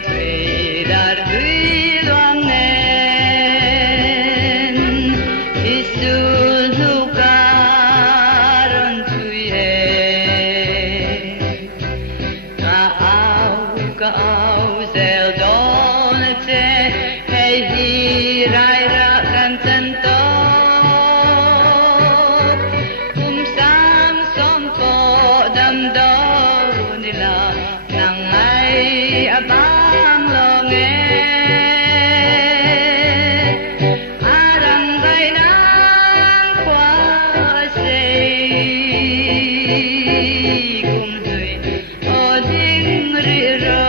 thủy đã thủy loang nên Isu lukaron thủy he ka au zel don te hey hi rai ra kan tan to sam som ko dam do nila nang ai abang lo nge arang gai nang kwa se kum hui o ding ri ro